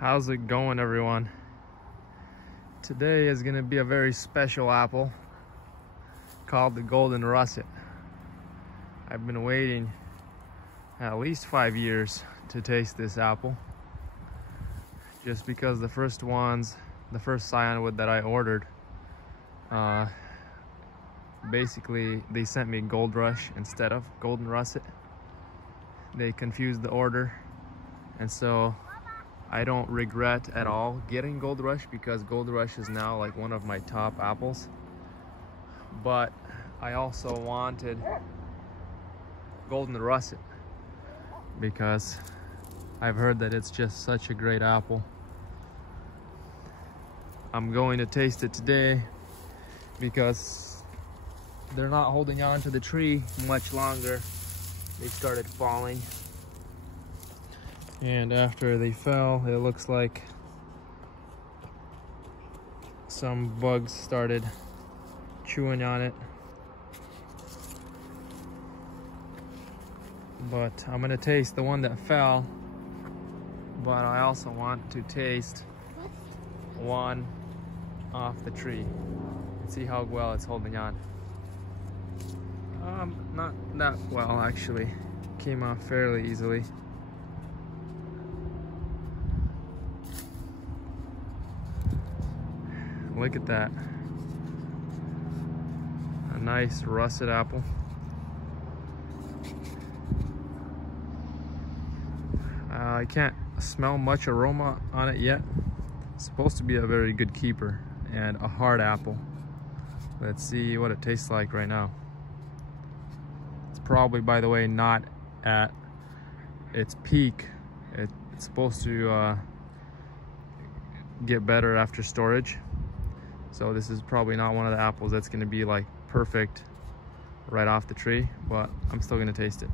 How's it going, everyone? Today is gonna be a very special apple called the Golden Russet. I've been waiting at least 5 years to taste this apple, just because the first cyanwood that I ordered, basically they sent me Gold Rush instead of Golden Russet. They confused the order, and so I don't regret at all getting Gold Rush, because Gold Rush is now like one of my top apples. But I also wanted Golden Russet because I've heard that it's just such a great apple. I'm going to taste it today because they're not holding on to the tree much longer. They started falling, and after they fell, it looks like some bugs started chewing on it. But I'm gonna taste the one that fell, but I also want to taste one off the tree and see how well it's holding on. Not that well, actually. Came off fairly easily. Look at that. A nice russet apple. I can't smell much aroma on it yet. It's supposed to be a very good keeper and a hard apple. Let's see what it tastes like right now. It's probably, by the way, not at its peak. It's supposed to get better after storage. So this is probably not one of the apples that's going to be like perfect right off the tree, but I'm still going to taste it.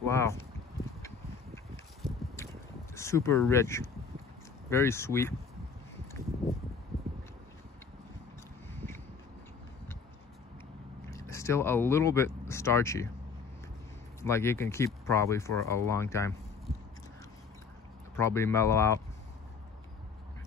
Wow. Super rich, very sweet. Still a little bit starchy. Like you can keep probably for a long time. Probably mellow out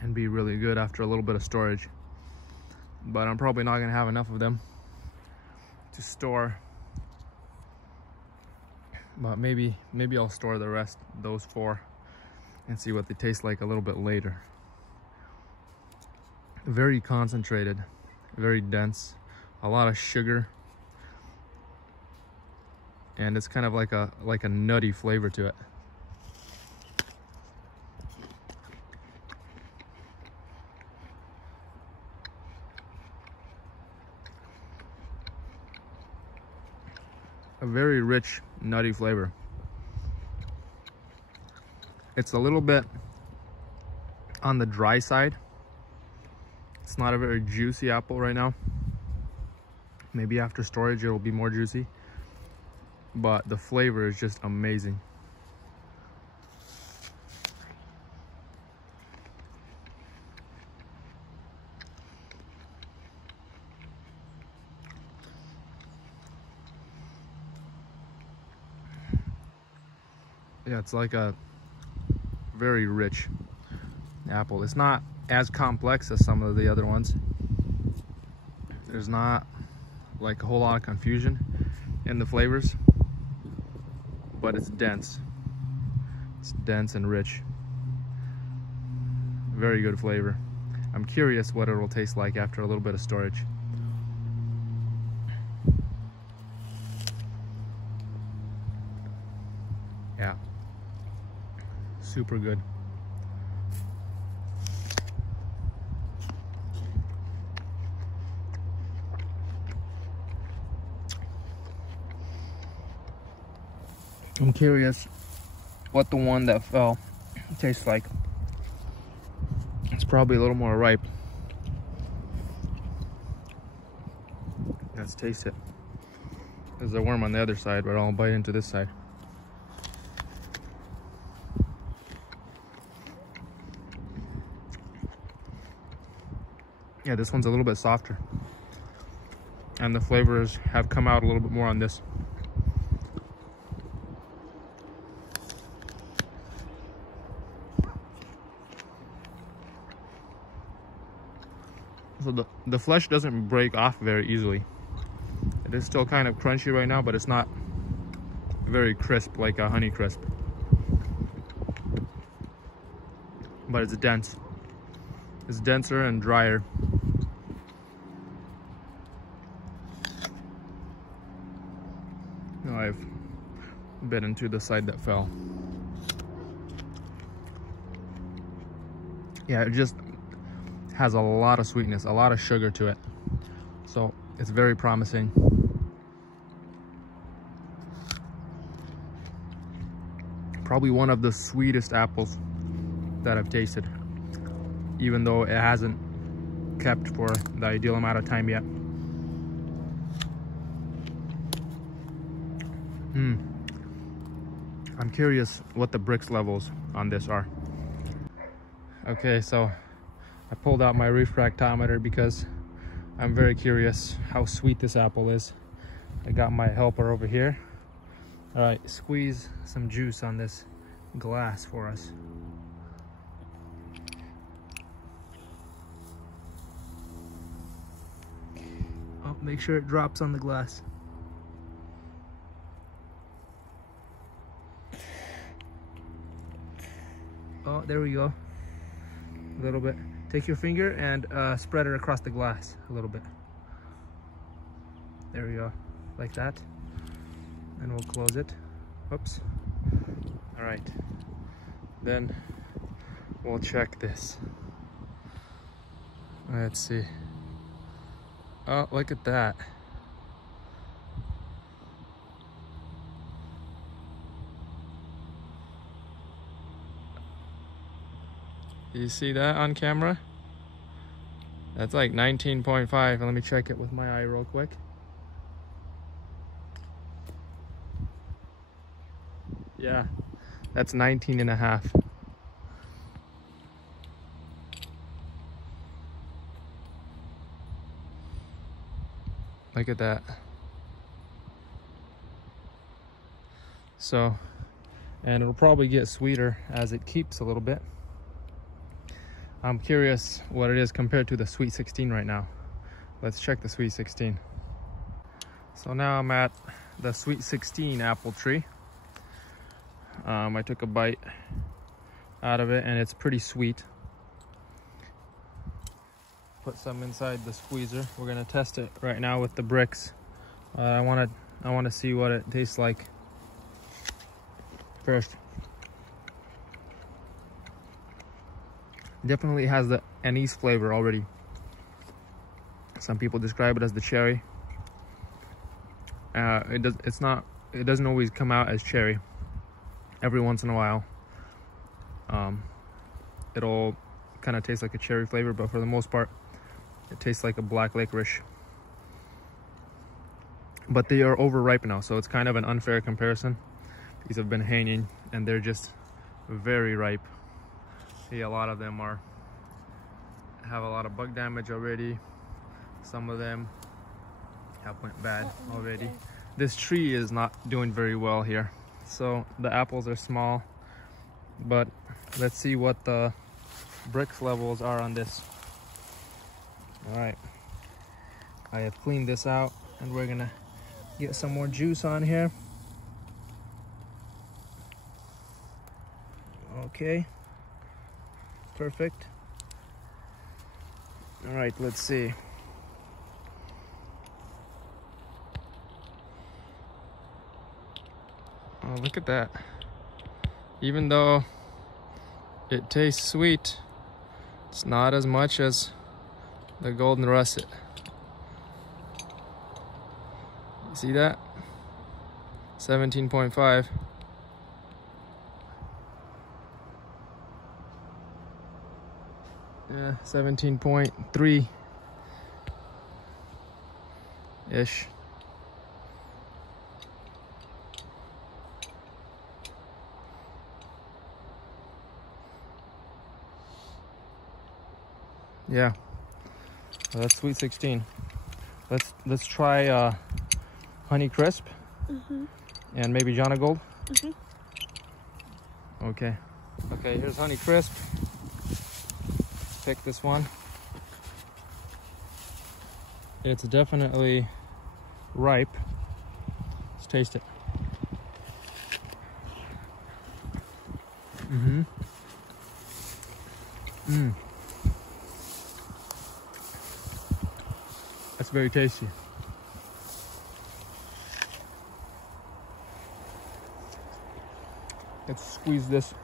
and be really good after a little bit of storage. But I'm probably not gonna have enough of them to store. But maybe I'll store the rest, those 4, and see what they taste like a little bit later. Very concentrated, very dense, a lot of sugar. And it's kind of like a nutty flavor to it. A very rich, nutty flavor. It's a little bit on the dry side. It's not a very juicy apple right now. Maybe after storage it will be more juicy. But the flavor is just amazing. Yeah, it's like a very rich apple. It's not as complex as some of the other ones. There's not like a whole lot of confusion in the flavors, but it's dense. It's dense and rich. Very good flavor. I'm curious what it will taste like after a little bit of storage. Yeah. Super good. I'm curious what the one that fell tastes like. It's probably a little more ripe. Let's taste it. There's a worm on the other side, but I'll bite into this side. Yeah, this one's a little bit softer. and the flavors have come out a little bit more on this. So the flesh doesn't break off very easily. It is still kind of crunchy right now, but it's not very crisp like a Honeycrisp. But it's dense. It's denser and drier. Now I've bit into the side that fell. Yeah, it just has a lot of sweetness, a lot of sugar to it. So it's very promising. Probably one of the sweetest apples that I've tasted, even though it hasn't kept for the ideal amount of time yet. I'm curious what the Brix levels on this are. Okay, so I pulled out my refractometer because I'm very curious how sweet this apple is. I got my helper over here. All right, squeeze some juice on this glass for us. Oh, make sure it drops on the glass. Oh, there we go. A little bit. Take your finger and spread it across the glass a little bit. There we go, like that. And we'll close it. Oops. All right. Then we'll check this. Let's see. Oh, look at that. You see that on camera? That's like 19.5. Let me check it with my eye real quick. Yeah, that's 19.5. Look at that. So, and it'll probably get sweeter as it keeps a little bit. I'm curious what it is compared to the Sweet 16 right now. Let's check the Sweet 16. So now I'm at the Sweet 16 apple tree. I took a bite out of it and it's pretty sweet. Put some inside the squeezer. We're gonna test it right now with the Brix. I want to see what it tastes like first. Definitely has the anise flavor already. Some people describe it as the cherry. It doesn't always come out as cherry. Every once in a while, it'll kind of taste like a cherry flavor, but for the most part, it tastes like a black licorice. But they are overripe now, so it's kind of an unfair comparison. These have been hanging and they're just very ripe. See, a lot of them have a lot of bug damage already. Some of them have went bad already. This tree is not doing very well here. So the apples are small, but let's see what the Brix levels are on this. All right, I have cleaned this out and we're gonna get some more juice on here. Okay, perfect. All right, let's see. Oh, look at that. Even though it tastes sweet, it's not as much as the golden russet. You see that? 17.5. Yeah, 17.3 ish. Yeah, well, that's Sweet 16. Let's try Honeycrisp. And maybe Jonagold. Okay. Okay, here's Honeycrisp. Let's pick this one. It's definitely ripe. Let's taste it. That's very tasty. Let's squeeze this.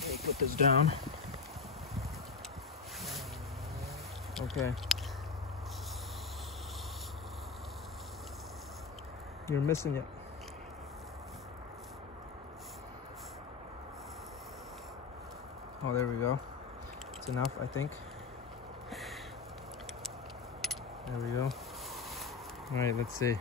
Let me put this down. Okay. You're missing it. Oh, there we go. It's enough, I think. There we go. All right, let's see.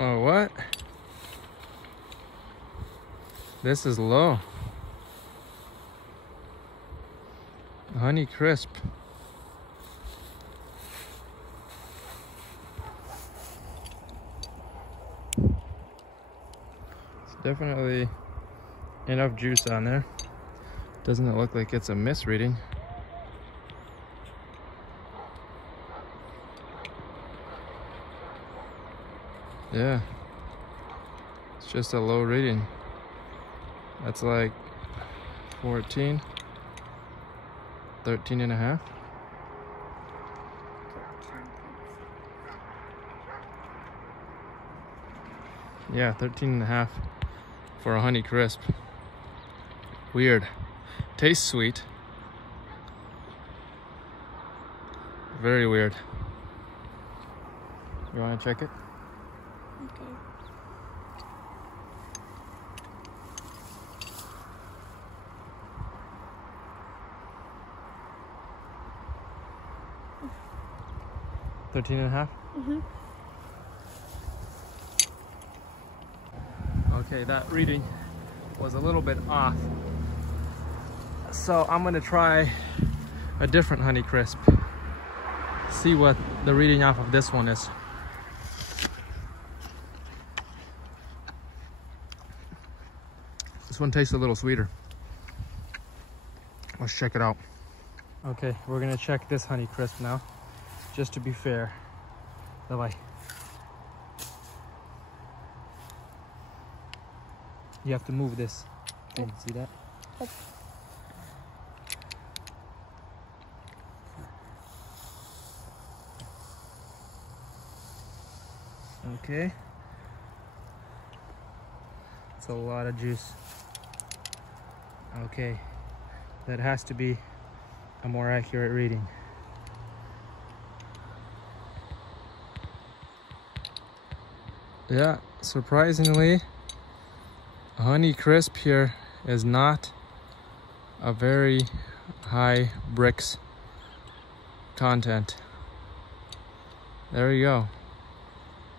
Oh, what? This is low. Honeycrisp. It's definitely enough juice on there. Doesn't it look like it's a misreading? Yeah. It's just a low reading. That's like 14, 13 and a half. Yeah, 13 and a half for a Honeycrisp. Weird. Tastes sweet. Very weird. You want to check it? Okay. $13 and a half? Okay, that reading was a little bit off. So I'm gonna try a different Honeycrisp. See what the reading off of this one is. This one tastes a little sweeter. Let's check it out. Okay, we're gonna check this Honeycrisp now, just to be fair. Bye-bye. You have to move this. Okay, see that? Okay. It's a lot of juice. Okay. That has to be a more accurate reading. Yeah, surprisingly, Honeycrisp here is not a very high Brix content. There you go.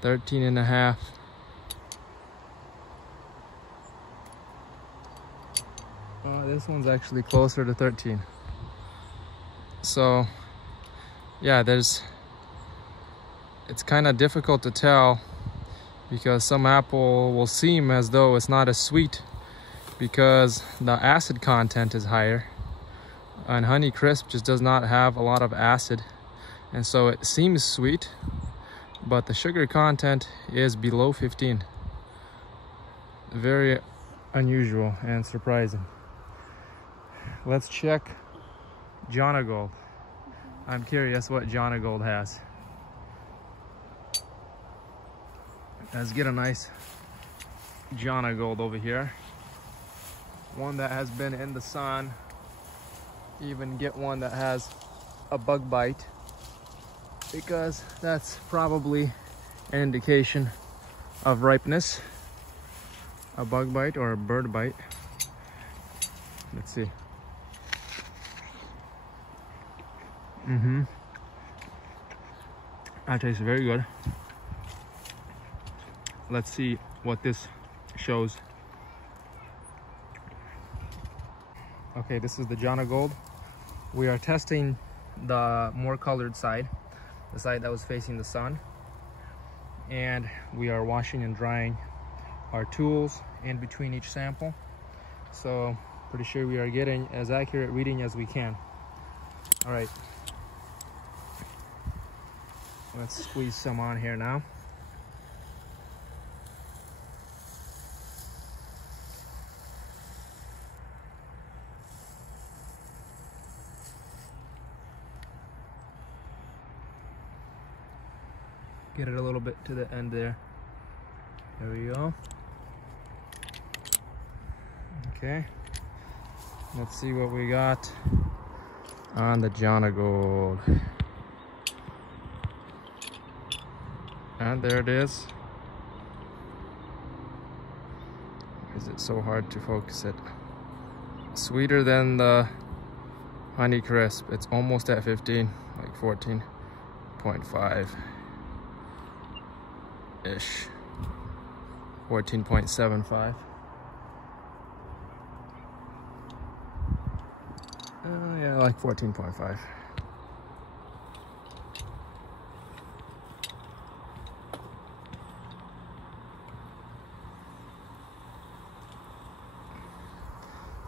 13 and a half. This one's actually closer to 13. So yeah, it's kind of difficult to tell, because some apple will seem as though it's not as sweet because the acid content is higher, and Honeycrisp just does not have a lot of acid, and so it seems sweet, but the sugar content is below 15. Very unusual and surprising. Let's check Jonagold. I'm curious what Jonagold has. Let's get a nice Jonagold over here. One that has been in the sun. Even get one that has a bug bite, because that's probably an indication of ripeness. A bug bite or a bird bite. Let's see. That tastes very good. let's see what this shows. Okay, this is the Jonagold. We are testing the more colored side, the side that was facing the sun. And we are washing and drying our tools in between each sample. So pretty sure we are getting as accurate reading as we can. All right, let's squeeze some on here now. Get it a little bit to the end there. There we go. Okay, let's see what we got on the Jonagold. And there it is. Is it so hard to focus it? Sweeter than the Honeycrisp. It's almost at 15, like 14.5 ish. 14.75. Yeah, like 14.5.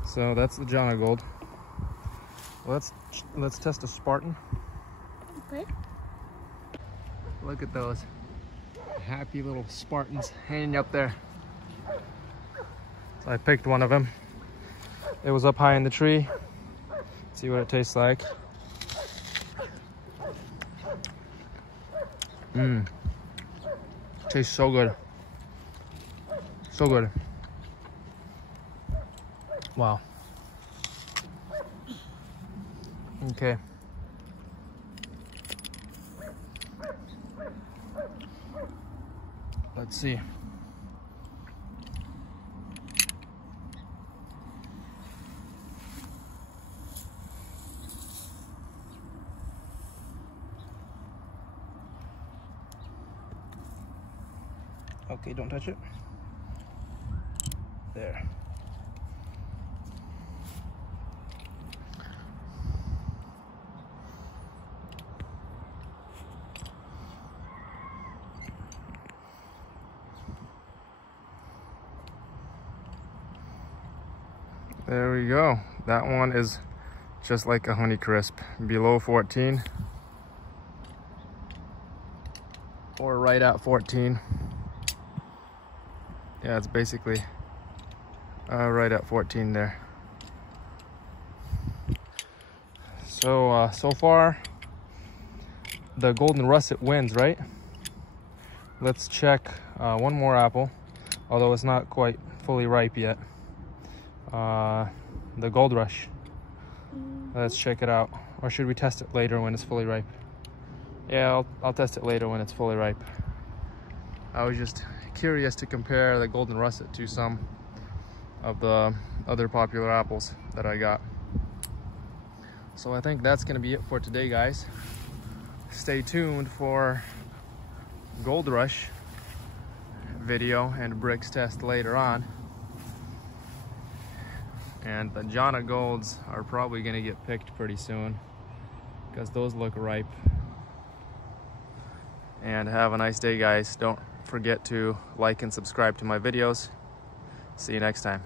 So that's the Jonagold. Let's test a Spartan. Okay. Look at those happy little Spartans hanging up there. So I picked one of them. It was up high in the tree. See what it tastes like. Tastes so good. So good. Wow. Okay. Let's see. Okay, don't touch it. There. There we go. That one is just like a Honeycrisp, below 14 or right at 14. Yeah, it's basically right at 14 there. So so far the golden russet wins, right? Let's check one more apple, although it's not quite fully ripe yet. The Gold Rush. Let's check it out. Or should we test it later when it's fully ripe? Yeah, I'll test it later when it's fully ripe. I was just curious to compare the golden russet to some of the other popular apples that I got. So I think that's gonna be it for today, guys. Stay tuned for Gold Rush video and Brix test later on. And the Jonagolds are probably gonna get picked pretty soon because those look ripe. And have a nice day, guys. Don't forget to like and subscribe to my videos. See you next time.